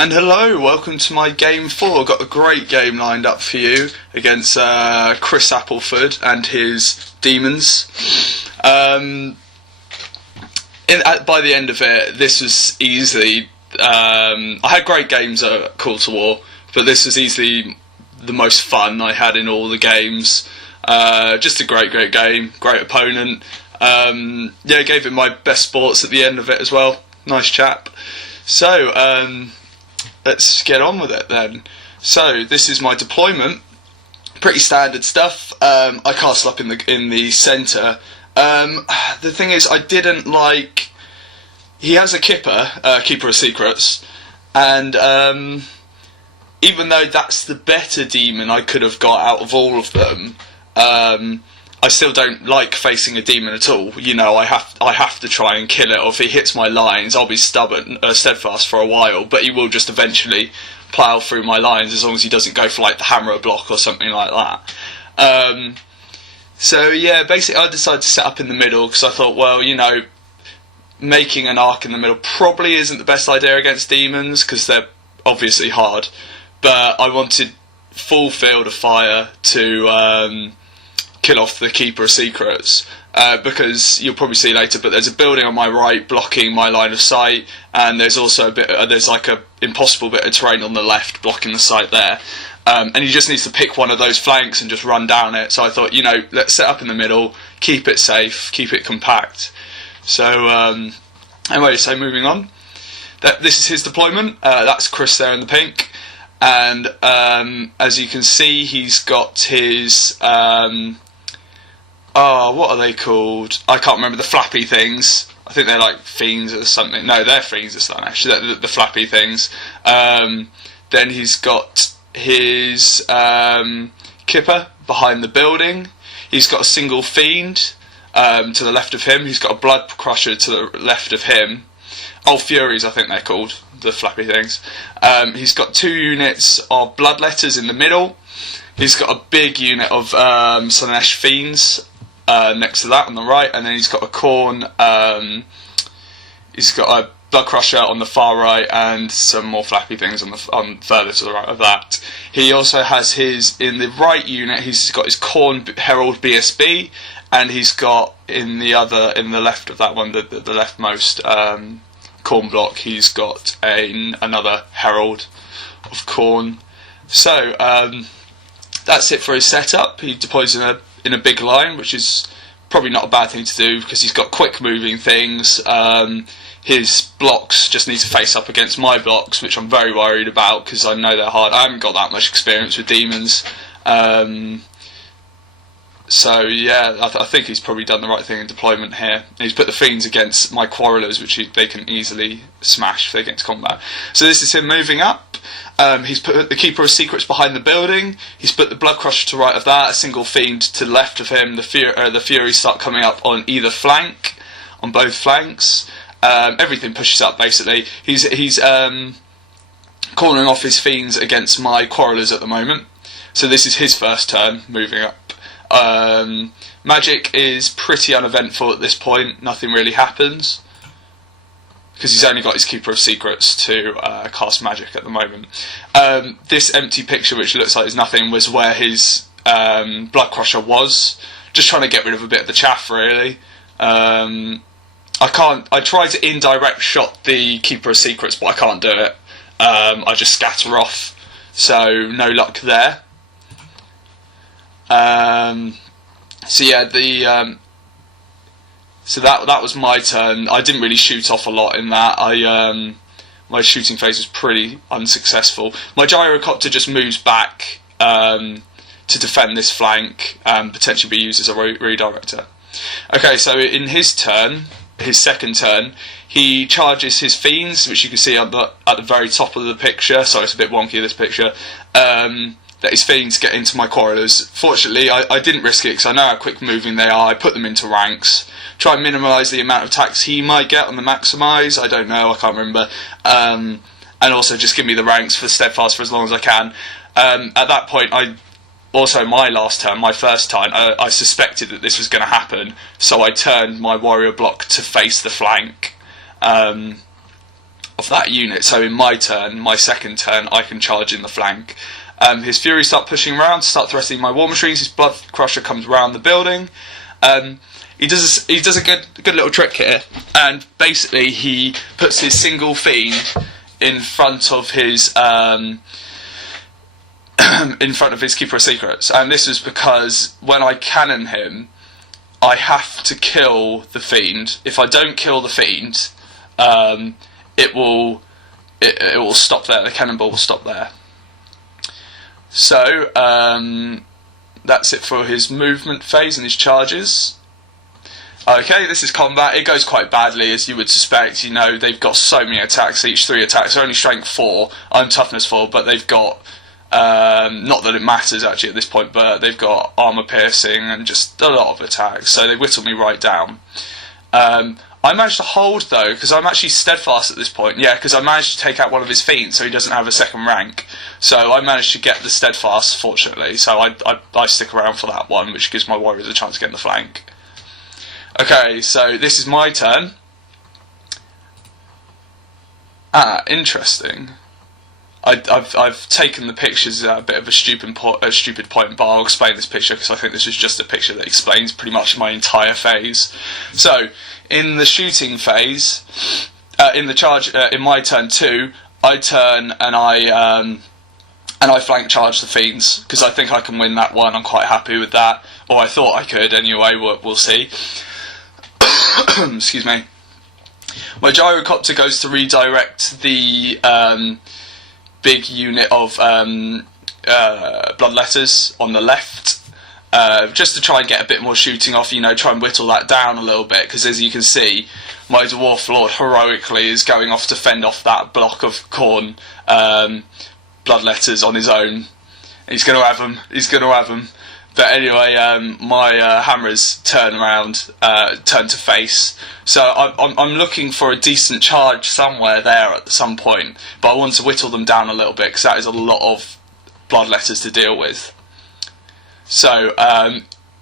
And hello, welcome to my game 4. I've got a great game lined up for you against Chris Appleford and his demons. By the end of it, this was easily... I had great games at Call to War, but this was easily the most fun I had in all the games. Just a great game, great opponent. Gave him my best sports at the end of it as well. Nice chap. So, let's get on with it then. So, this is my deployment. Pretty standard stuff. I castle up in the centre. The thing is, I didn't like... He has a Kipper, Keeper of Secrets, and even though that's the better demon I could have got out of all of them, I still don't like facing a demon at all. You know, I have to try and kill it, or if he hits my lines, I'll be steadfast for a while, but he will just eventually plough through my lines as long as he doesn't go for like the hammer block or something like that. So yeah, basically I decided to set up in the middle because I thought, well, you know, making an arc in the middle probably isn't the best idea against demons because they're obviously hard, but I wanted full field of fire to kill off the Keeper of Secrets, because you'll probably see later, but there's a building on my right blocking my line of sight, and there's also there's like a impossible bit of terrain on the left blocking the sight there, and he just needs to pick one of those flanks and just run down it. So I thought, you know, let's set up in the middle, keep it safe, keep it compact. So anyway, so moving on, this is his deployment. That's Chris there in the pink, and as you can see, he's got his what are they called? I can't remember, the flappy things. I think they're like fiends or something. No, they're fiends or something, actually. They're the flappy things. Then he's got his Kipper behind the building. He's got a single fiend to the left of him. He's got a blood crusher to the left of him. Oh, Furies, I think they're called, the flappy things. He's got 2 units of bloodletters in the middle. He's got a big unit of Slaanesh fiends next to that on the right, and then he's got a Khorne. He's got a blood crusher on the far right, and some more flappy things on further to the right of that. He also has his, in the right unit, he's got his Khorne Herald BSB, and he's got in the left of that one, the leftmost Khorne block, he's got another Herald of Khorne. So that's it for his setup. He deploys in a big line, which is probably not a bad thing to do because he's got quick moving things. His blocks just need to face up against my blocks, which I'm very worried about because I know they're hard. I haven't got that much experience with demons. So yeah, I think he's probably done the right thing in deployment here. He's put the fiends against my quarrelers, which they can easily smash if they get into combat. So this is him moving up. He's put the Keeper of Secrets behind the building. He's put the Blood Crusher to right of that, a single fiend to the left of him. The Furies start coming up on either flank, on both flanks. Everything pushes up basically. He's calling off his fiends against my quarrelers at the moment. So this is his first turn moving up. Magic is pretty uneventful at this point. Nothing really happens because he's only got his Keeper of Secrets to cast magic at the moment. This empty picture, which looks like there's nothing, was where his Blood Crusher was. Just trying to get rid of a bit of the chaff, really. I tried to indirect shot the Keeper of Secrets, but I can't do it. I just scatter off, so no luck there. So yeah, so that was my turn. I didn't really shoot off a lot in that. My shooting phase was pretty unsuccessful. My gyrocopter just moves back to defend this flank and potentially be used as a redirector. Okay, so in his turn, his second turn, he charges his fiends, which you can see at the very top of the picture. Sorry, it's a bit wonky, this picture. That his fiends get into my quarrelers. Fortunately, I didn't risk it because I know how quick moving they are. I put them into ranks. Try and minimise the amount of attacks he might get on the maximise. I don't know, I can't remember. And also just give me the ranks for steadfast for as long as I can. At that point, my last turn, my first turn, I suspected that this was going to happen. So I turned my warrior block to face the flank. of that unit. So in my turn, my second turn, I can charge in the flank. His Fury start pushing around, start threatening my War Machines. His Blood Crusher comes around the building. He does a good little trick here, and basically he puts his single fiend in front of his Keeper of Secrets, and this is because when I cannon him, I have to kill the fiend. If I don't kill the fiend, it will stop there. The cannonball will stop there. So that's it for his movement phase and his charges. Okay, this is combat. It goes quite badly, as you would suspect. You know, they've got so many attacks. Each 3 attacks are only strength 4. I'm toughness 4, but they've got not that it matters actually at this point, but they've got armor piercing and just a lot of attacks. So they whittle me right down. I managed to hold though, because I'm actually steadfast at this point. Yeah, because I managed to take out one of his fiends, so he doesn't have a second rank. So I managed to get the steadfast, fortunately. So I stick around for that one, which gives my warriors a chance to get in the flank. Okay, so this is my turn. Interesting. I've taken the pictures at a bit of a stupid point, but I'll explain this picture because I think this is just a picture that explains pretty much my entire phase. So, in the shooting phase, in the charge, in my turn 2, I turn and I flank charge the fiends because I think I can win that one. I'm quite happy with that, or I thought I could anyway. We'll see. Excuse me. My gyrocopter goes to redirect the big unit of bloodletters on the left, just to try and get a bit more shooting off, you know, try and whittle that down a little bit, because as you can see, my Dwarf Lord heroically is going off to fend off that block of Khorne bloodletters on his own. He's going to have them. But anyway, my hammers turn to face. So I'm looking for a decent charge somewhere there at some point. But I want to whittle them down a little bit because that is a lot of bloodletters to deal with. So,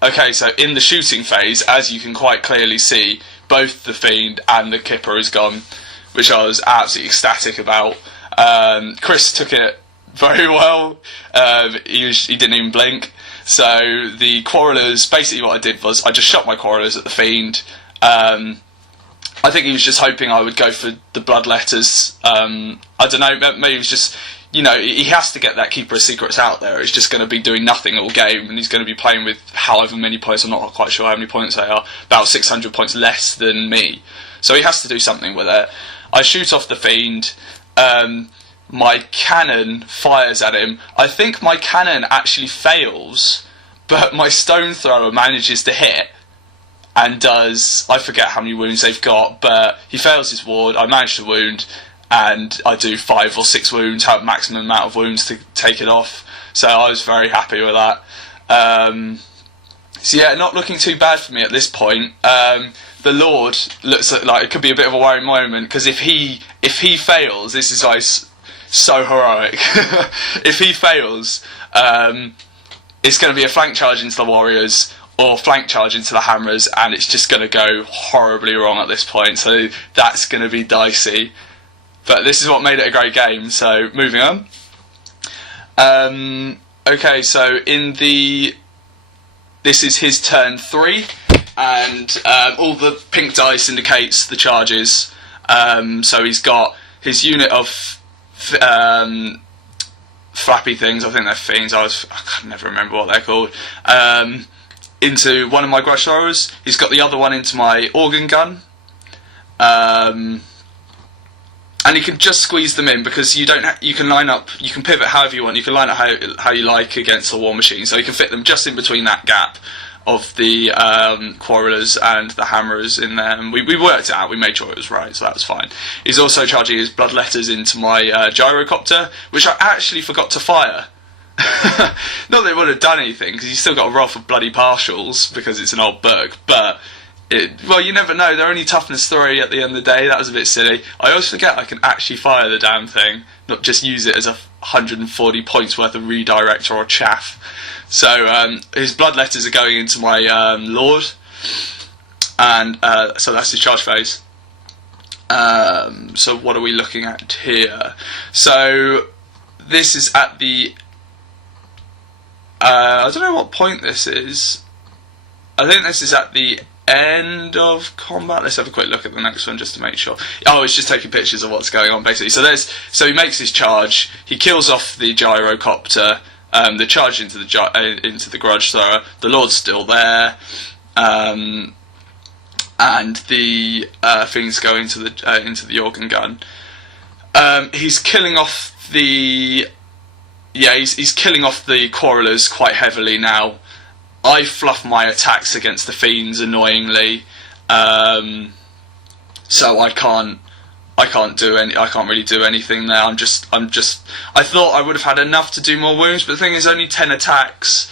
okay, so in the shooting phase, as you can quite clearly see, both the Fiend and the Kipper is gone, which I was absolutely ecstatic about. Chris took it very well. He didn't even blink. So the Quarrelers, basically what I did was I just shot my Quarrelers at the Fiend. I think he was just hoping I would go for the bloodletters. I don't know, maybe it was just, you know, he has to get that Keeper of Secrets out there. He's just going to be doing nothing all game, and he's going to be playing with however many points, I'm not quite sure how many points they are, about 600 points less than me. So he has to do something with it. I shoot off the Fiend. My cannon fires at him. I think my cannon actually fails, but my stone thrower manages to hit and does, I forget how many wounds they've got, but he fails his ward. I manage to wound, and I do 5 or 6 wounds, have maximum amount of wounds to take it off. So I was very happy with that. So yeah, not looking too bad for me at this point. The Lord looks like it could be a bit of a worrying moment, because if he fails, this is like so heroic. If he fails, it's going to be a flank charge into the warriors or flank charge into the hammers, and it's just going to go horribly wrong at this point. So that's going to be dicey. But this is what made it a great game. So moving on. Okay, so this is his turn 3, and all the pink dice indicates the charges. So he's got his unit of flappy things, I think they're fiends, I can never remember what they're called, into one of my grudge throwers. He's got the other one into my organ gun, and you can just squeeze them in, because you can line up, you can pivot however you want, you can line up how you like against the War Machine, so you can fit them just in between that gap of the Quarrelers and the Hammerers in there, and we worked it out, we made sure it was right, so that was fine. He's also charging his bloodletters into my gyrocopter, which I actually forgot to fire. Not that it would have done anything, because he's still got a roll for bloody partials, because it's an old book, but well, you never know, they're only toughness 3 at the end of the day. That was a bit silly. I always forget I can actually fire the damn thing, not just use it as a 140 points worth of redirector or chaff. So his bloodletters are going into my Lord, and so that's his charge phase. So what are we looking at here? So this is at the I don't know what point this is. I think this is at the end of combat. Let's have a quick look at the next one just to make sure. Oh, it's just taking pictures of what's going on basically. So he makes his charge. He kills off the gyrocopter. The charge into the grudge thrower. The Lord's still there. And the things go into the organ gun. He's killing off the he's killing off the quarrelers quite heavily now. I fluff my attacks against the fiends annoyingly, so I can't really do anything there. I thought I would have had enough to do more wounds, but the thing is, only 10 attacks,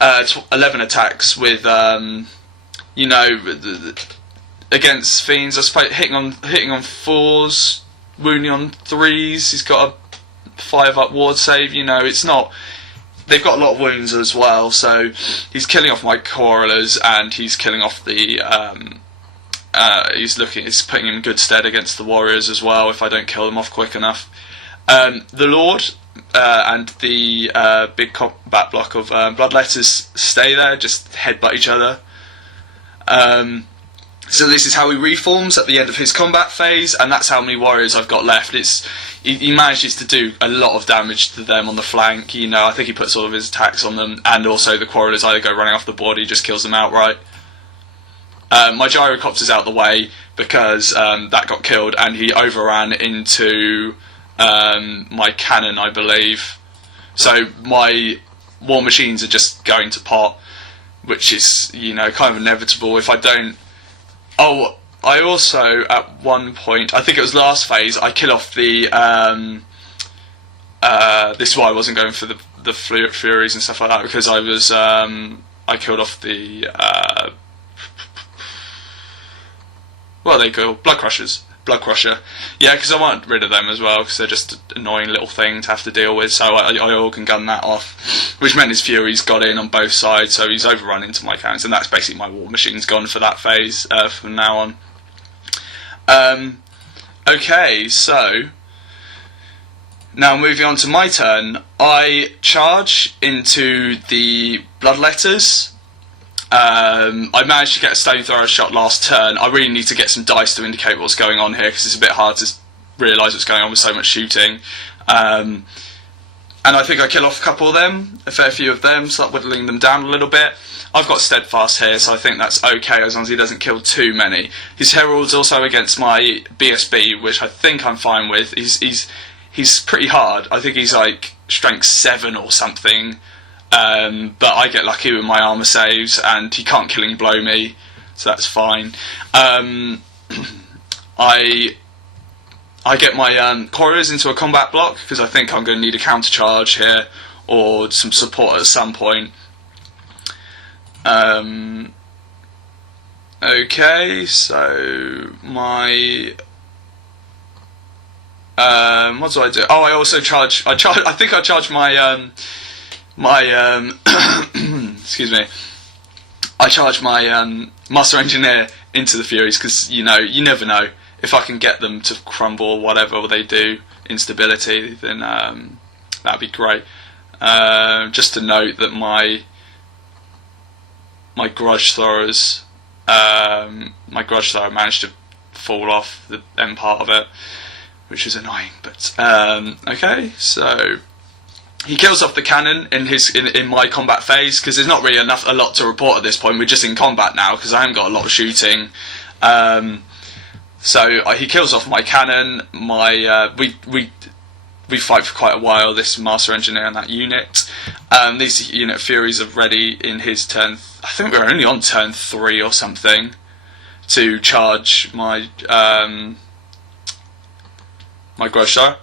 11 attacks with against fiends. I suppose hitting on 4s, wounding on 3s. He's got a 5-up ward save. It's not. They've got a lot of wounds as well, so he's killing off my quarrelers, and he's killing off the. He's putting him in good stead against the warriors as well. If I don't kill them off quick enough, the Lord and the big combat block of bloodletters stay there, just headbutt each other. So this is how he reforms at the end of his combat phase, and that's how many warriors I've got left. He manages to do a lot of damage to them on the flank. I think he puts all of his attacks on them, and also the quarrelers either go running off the board, he just kills them outright. My gyrocopter's out the way because that got killed, and he overran into my cannon, I believe. So my war machines are just going to pot, which is kind of inevitable if I don't. Oh, I also at one point, I think it was last phase, I kill off the. This is why I wasn't going for the Furies and stuff like that, because I was I killed off the. What are they called? Blood Crusher. Yeah, because I want rid of them as well, because they're just an annoying little thing to have to deal with, so I organ gun that off, which meant his Furies got in on both sides, so he's overrun into my cannons, and that's basically my war machines gone for that phase from now on. Okay, so now moving on to my turn, I charge into the Bloodletters. I managed to get a stone thrower shot last turn. I really need to get some dice to indicate what's going on here, because it's a bit hard to realise what's going on with so much shooting. And I think I kill off a couple of them, a fair few of them, start whittling them down a little bit. I've got Steadfast here, so I think that's okay as long as he doesn't kill too many. His Herald's also against my BSB, which I think I'm fine with. He's pretty hard. I think he's like strength 7 or something. But I get lucky with my armour saves, and he can't killing blow me, so that's fine. I get my quarrelers into a combat block, because I think I'm going to need a counter charge here, or some support at some point. Okay, so my what do I do? Oh, I also charge. I think I charge my excuse me. I charge my Master Engineer into the Furies, because you never know if I can get them to crumble or whatever they do, instability, then that'd be great. Just to note that my grudge throwers, my grudge thrower managed to fall off the end part of it, which is annoying. But okay, so he kills off the cannon in my combat phase, because there's not really a lot to report at this point. We're just in combat now, because I haven't got a lot of shooting. So he kills off my cannon. We fight for quite a while, this Master Engineer and that unit. These unit Furies are ready in his turn. I think we're only on turn 3 or something to charge my my Grudge Star.